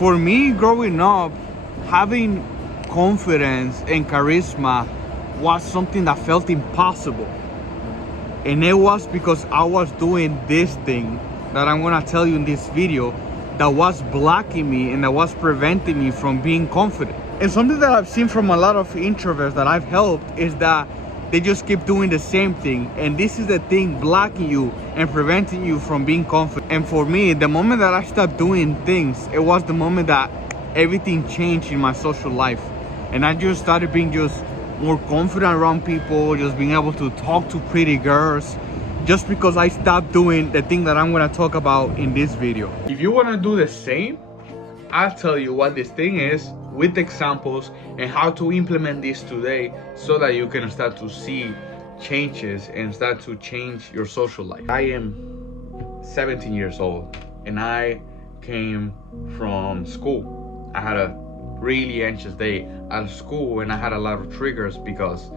For me, growing up, having confidence and charisma was something that felt impossible. And it was because I was doing this thing that I'm gonna tell you in this video that was blocking me and that was preventing me from being confident. And something that I've seen from a lot of introverts that I've helped is that they just keep doing the same thing. And this is the thing blocking you and preventing you from being confident. And for me, the moment that I stopped doing things, it was the moment that everything changed in my social life. And I just started being just more confident around people, just being able to talk to pretty girls, just because I stopped doing the thing that I'm gonna talk about in this video. If you wanna do the same, I'll tell you what this thing is with examples and how to implement this today so that you can start to see changes and start to change your social life. I am 17 years old and I came from school. I had a really anxious day at school and I had a lot of triggers because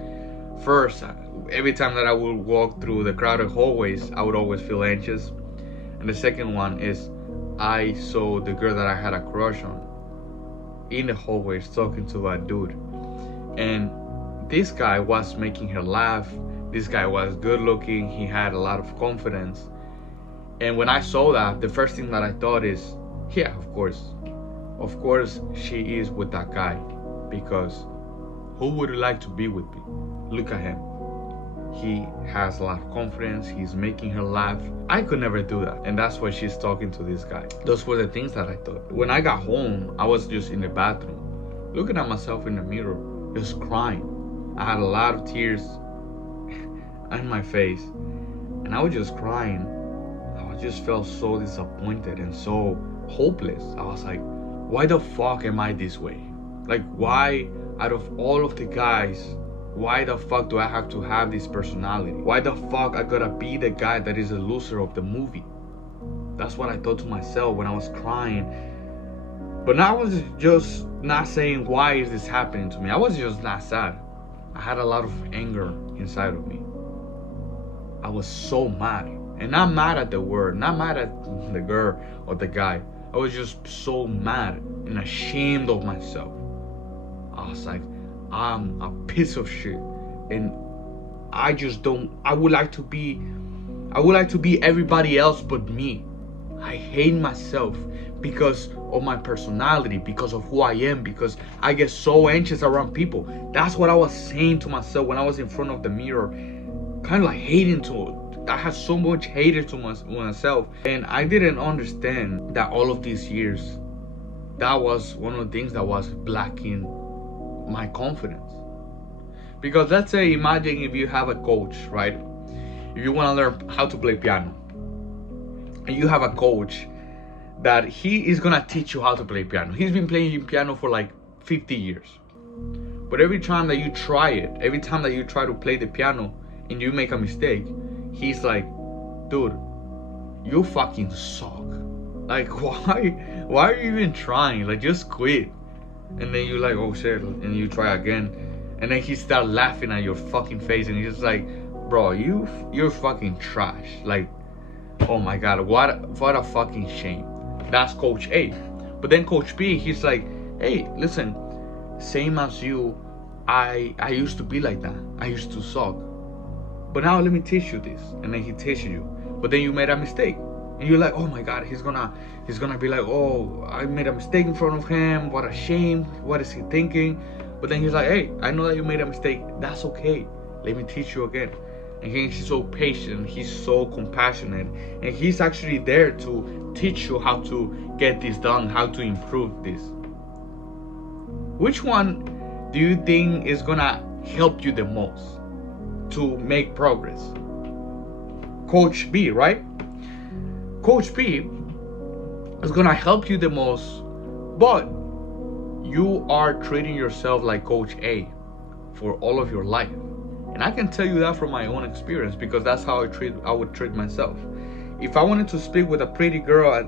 first, every time that I would walk through the crowded hallways, I would always feel anxious. And the second one is I saw the girl that I had a crush on in the hallways talking to a dude. And this guy was making her laugh. This guy was good looking. He had a lot of confidence. And when I saw that, the first thing that I thought is, yeah, of course she is with that guy, because who would like to be with me? Look at him. He has a lot of confidence. He's making her laugh. I could never do that. And that's why she's talking to this guy. Those were the things that I thought. When I got home, I was just in the bathroom, looking at myself in the mirror, just crying. I had a lot of tears on my face. And I was just crying. I just felt so disappointed and so hopeless. I was like, why the fuck am I this way? Like, why, out of all of the guys, why the fuck do I have to have this personality? Why the fuck I gotta be the guy that is a loser of the movie? That's what I thought to myself when I was crying. But now I was just not saying, why is this happening to me? I was just not sad. I had a lot of anger inside of me. I was so mad. And not mad at the word, not mad at the girl or the guy. I was just so mad and ashamed of myself. I was like, I'm a piece of shit, and I would like to be everybody else but me. I hate myself because of my personality, because of who I am, because I get so anxious around people. That's what I was saying to myself when I was in front of the mirror, kind of like hating to. I had so much hatred to myself, and I didn't understand that all of these years, that was one of the things that was blocking my confidence. Because let's say, imagine if you have a coach, right? If you want to learn how to play piano, and you have a coach that he is gonna teach you how to play piano. He's been playing piano for like 50 years. But every time that you try it, every time that you try to play the piano and you make a mistake, he's like, dude, you fucking suck. Like, why are you even trying? Like, just quit. And then you're like, oh shit, and you try again, and then he starts laughing at your fucking face, and he's like, bro, you're fucking trash. Like, oh my god, what a fucking shame. That's Coach A. But then Coach B, he's like, hey, listen, same as you, I used to be like that. I used to suck. But now let me teach you this. And then he teaches you. But then you made a mistake. And you're like, oh my god, he's gonna be like, oh, I made a mistake in front of him. What a shame. What is he thinking? But then he's like, hey, I know that you made a mistake. That's okay. Let me teach you again. And he's so patient. He's so compassionate. And he's actually there to teach you how to get this done, how to improve this. Which one do you think is gonna help you the most to make progress? Coach B, right? Coach B is gonna help you the most, but you are treating yourself like Coach A for all of your life. And I can tell you that from my own experience, because that's how I would treat myself. If I wanted to speak with a pretty girl,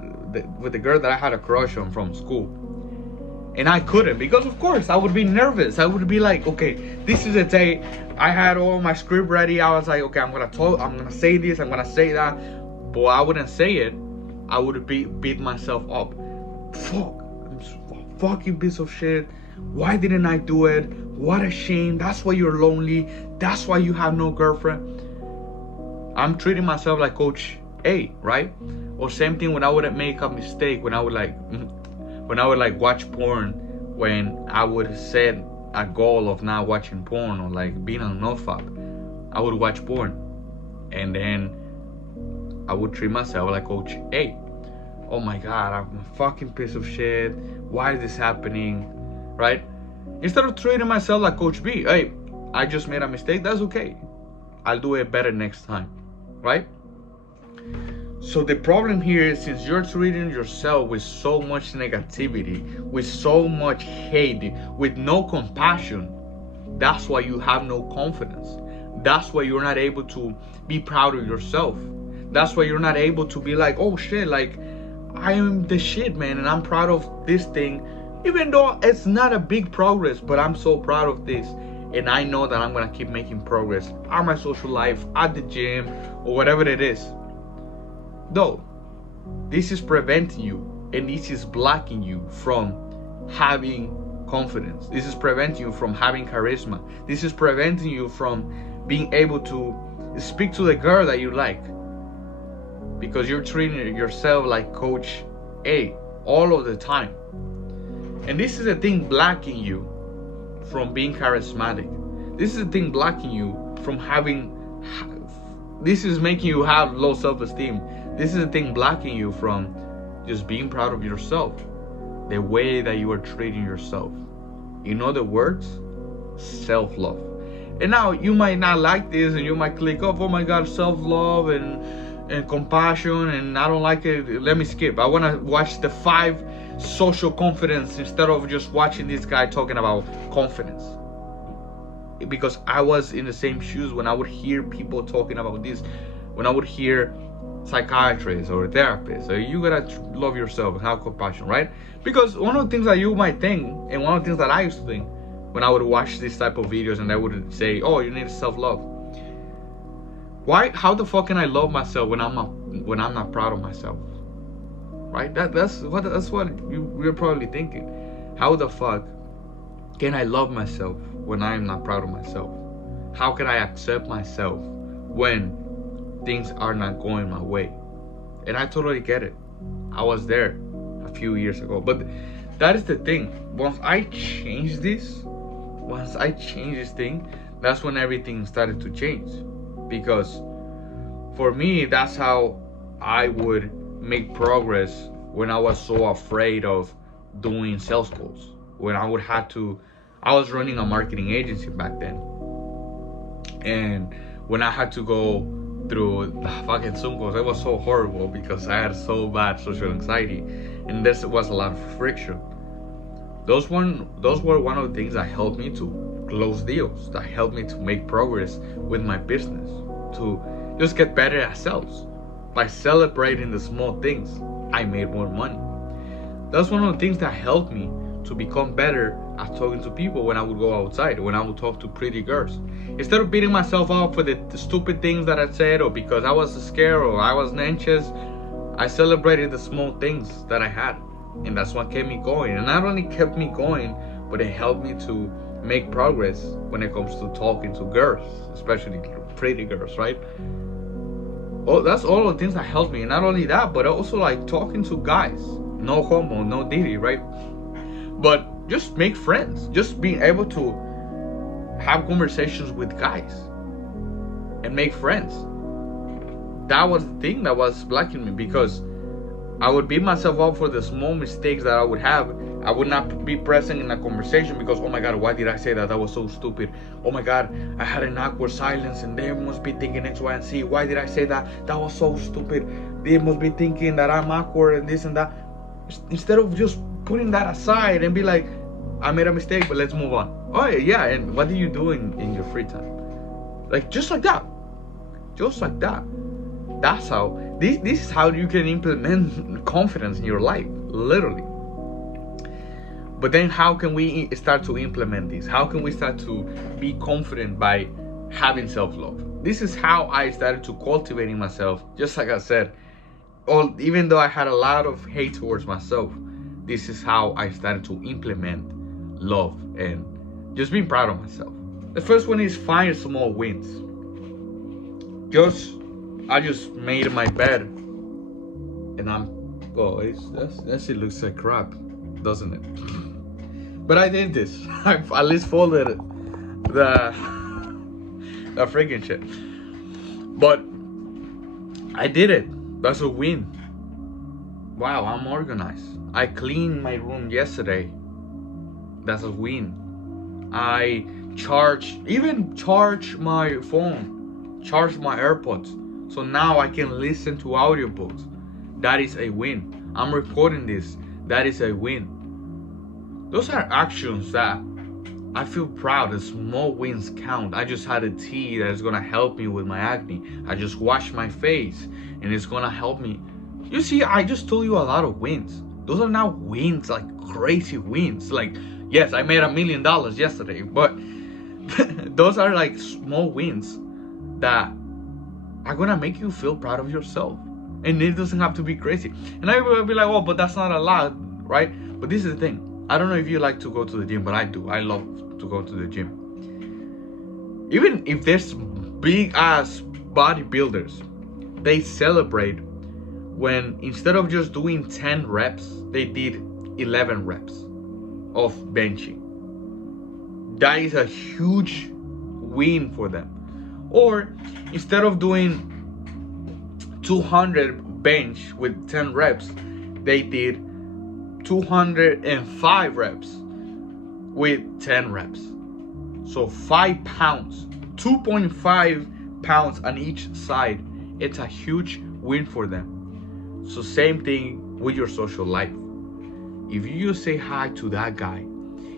with the girl that I had a crush on from school, and I couldn't, because of course I would be nervous. I would be like, okay, this is a day. I had all my script ready. I was like, okay, I'm gonna say this, I'm gonna say that. But I wouldn't say it. I would beat myself up. Fuck, I'm a fucking piece of shit. Why didn't I do it? What a shame. That's why you're lonely. That's why you have no girlfriend. I'm treating myself like Coach A, right? Or same thing when I would make a mistake, when I would like watch porn, when I would set a goal of not watching porn or like being on nofap. I would watch porn, and then I would treat myself like Coach A. Oh my God, I'm a fucking piece of shit. Why is this happening? Right? Instead of treating myself like Coach B, hey, I just made a mistake. That's okay. I'll do it better next time. Right? So the problem here is, since you're treating yourself with so much negativity, with so much hate, with no compassion, that's why you have no confidence. That's why you're not able to be proud of yourself. That's why you're not able to be like, oh shit, like I am the shit, man, and I'm proud of this thing, even though it's not a big progress, but I'm so proud of this. And I know that I'm gonna keep making progress on my social life, at the gym, or whatever it is. Though, this is preventing you, and this is blocking you from having confidence. This is preventing you from having charisma. This is preventing you from being able to speak to the girl that you like, because you're treating yourself like Coach A all of the time. And this is the thing blocking you from being charismatic. This is the thing blocking you from having, this is making you have low self-esteem. This is the thing blocking you from just being proud of yourself, the way that you are treating yourself. In other words, self-love. And now you might not like this, and you might click off, oh my God, self-love and compassion, and I don't like it, let me skip. I want to watch the 5 social confidence instead of just watching this guy talking about confidence. Because I was in the same shoes when I would hear people talking about this, when I would hear psychiatrists or therapists, so you gotta love yourself and have compassion, right? Because one of the things that you might think, and one of the things that I used to think when I would watch these type of videos, and I would say, oh, you need self-love. Why? How the fuck can I love myself when I'm not proud of myself? Right? That's what you're probably thinking. How the fuck can I love myself when I'm not proud of myself? How can I accept myself when things are not going my way? And I totally get it. I was there a few years ago. But that is the thing. Once I changed this thing, that's when everything started to change. Because for me, that's how I would make progress when I was so afraid of doing sales calls. When I was running a marketing agency back then. And when I had to go through the fucking Zoom calls, it was so horrible because I had so bad social anxiety, and there was a lot of friction. Those were one of the things that helped me to close deals, that helped me to make progress with my business, to just get better at sales. By celebrating the small things, I made more money. That's one of the things that helped me to become better at talking to people when I would go outside, when I would talk to pretty girls. Instead of beating myself up for the stupid things that I said, or because I was scared or I was anxious, I celebrated the small things that I had. And that's what kept me going. And not only kept me going, but it helped me to make progress when it comes to talking to girls, especially pretty girls, right? Oh, that's all the things that helped me. And not only that, but also like talking to guys. No homo, no diddy, right? But just make friends. Just being able to have conversations with guys and make friends. That was the thing that was blocking me, because I would beat myself up for the small mistakes that I would have. I would not be present in a conversation because, oh my God, why did I say that? That was so stupid. Oh my God, I had an awkward silence and they must be thinking X, Y, and Z. Why did I say that? That was so stupid. They must be thinking that I'm awkward and this and that. Instead of just putting that aside and be like, I made a mistake, but let's move on. Oh yeah, and what do you do in your free time? Like, just like that. Just like that. That's how, this is how you can implement confidence in your life, literally. But then how can we start to implement this? How can we start to be confident by having self-love? This is how I started to cultivating myself. Just like I said, even though I had a lot of hate towards myself, this is how I started to implement love and just being proud of myself. The first one is find small wins. I just made my bed, and that shit looks like crap, doesn't it? But I did this. I at least folded the freaking shit. But I did it. That's a win. Wow, I'm organized. I cleaned my room yesterday. That's a win. I charged my phone, charged my AirPods. So now I can listen to audiobooks. That is a win. I'm recording this. That is a win. Those are actions that I feel proud. The small wins count. I just had a tea that is gonna help me with my acne. I just washed my face and it's gonna help me. You see, I just told you a lot of wins. Those are not wins, like crazy wins. Like, yes, I made $1 million yesterday, but those are like small wins that are gonna make you feel proud of yourself. And it doesn't have to be crazy. And I will be like, oh, but that's not a lot, right? But this is the thing. I don't know if you like to go to the gym, but I do. I love to go to the gym. Even if there's big ass bodybuilders, they celebrate when instead of just doing 10 reps, they did 11 reps of benching. That is a huge win for them. Or instead of doing 200 bench with 10 reps, they did 205 reps with 10 reps. So 5 pounds, 2.5 pounds on each side. It's a huge win for them. So same thing with your social life. If you just say hi to that guy,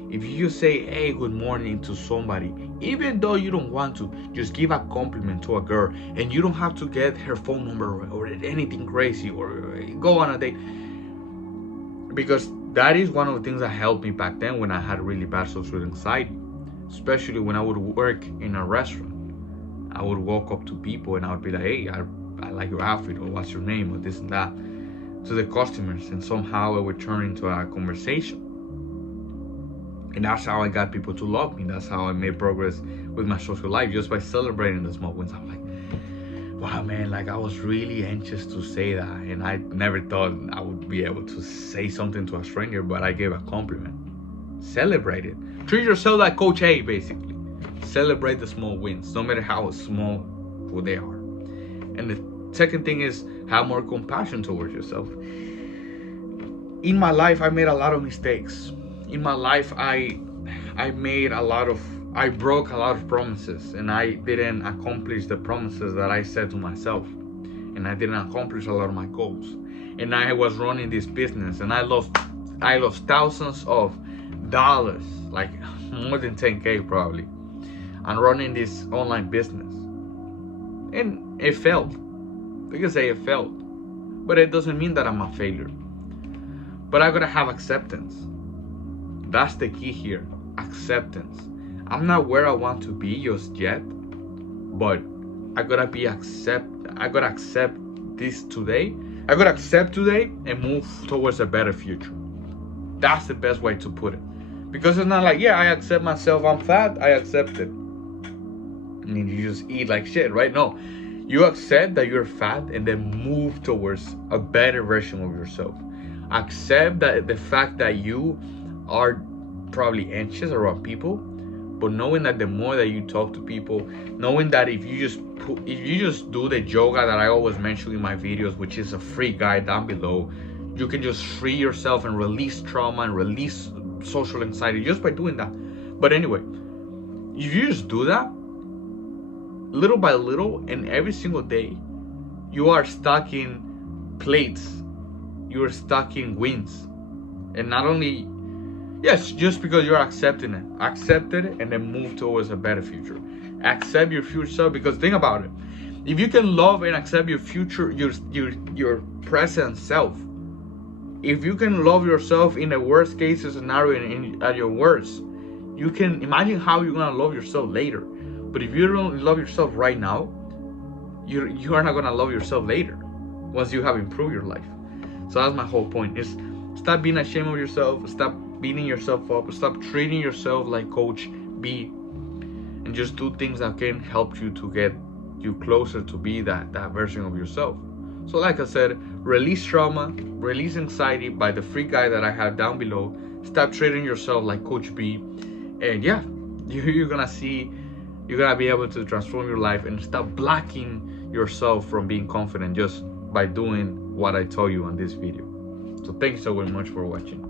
if you just say, hey, good morning to somebody, even though you don't want to, just give a compliment to a girl, and you don't have to get her phone number or anything crazy or go on a date. Because that is one of the things that helped me back then when I had really bad social anxiety, especially when I would work in a restaurant. I would walk up to people and I would be like, hey, I like your outfit, or what's your name, or this and that, to the customers, and somehow it would turn into a conversation. And that's how I got people to love me. That's how I made progress with my social life, just by celebrating the small wins. I'm like, wow, man, like I was really anxious to say that, and I never thought I would be able to say something to a stranger, but I gave a compliment. Celebrate it. Treat yourself like Coach A, basically. Celebrate the small wins, no matter how small they are. And the second thing is have more compassion towards yourself. In my life, I made a lot of mistakes. In my life, I broke a lot of promises, and I didn't accomplish the promises that I said to myself, and I didn't accomplish a lot of my goals. And I was running this business, and I lost thousands of dollars, like more than 10K probably, and running this online business. And it failed. You can say it failed, but it doesn't mean that I'm a failure. But I gotta have acceptance. That's the key here. Acceptance. I'm not where I want to be just yet, but I gotta accept this today. I gotta accept today and move towards a better future. That's the best way to put it. Because it's not like, yeah, I accept myself, I'm fat, I accept it. I mean, you just eat like shit, right? No. You accept that you're fat and then move towards a better version of yourself. Accept that the fact that you are probably anxious around people, but knowing that the more that you talk to people, knowing that if you just do the yoga that I always mention in my videos, which is a free guide down below, you can just free yourself and release trauma and release social anxiety just by doing that. But anyway, if you just do that little by little, and every single day, you are stacking plates, you are stacking wins. And not only, yes, just because you're accepting it, accept it and then move towards a better future. Accept your future self, because think about it, if you can love and accept your future, your present self, if you can love yourself in the worst case scenario and at your worst, you can imagine how you're gonna love yourself later. But if you don't love yourself right now, you are not gonna love yourself later once you have improved your life. So that's my whole point, is Stop being ashamed of yourself. Stop beating yourself up. Stop treating yourself like Coach B, and just do things that can help you to get you closer to be that version of yourself. So like I said, release trauma, release anxiety by the free guide that I have down below. Stop treating yourself like Coach B, and yeah, you're gonna see, you're gonna be able to transform your life and stop blocking yourself from being confident just by doing what I told you on this video. So thank you so very much for watching.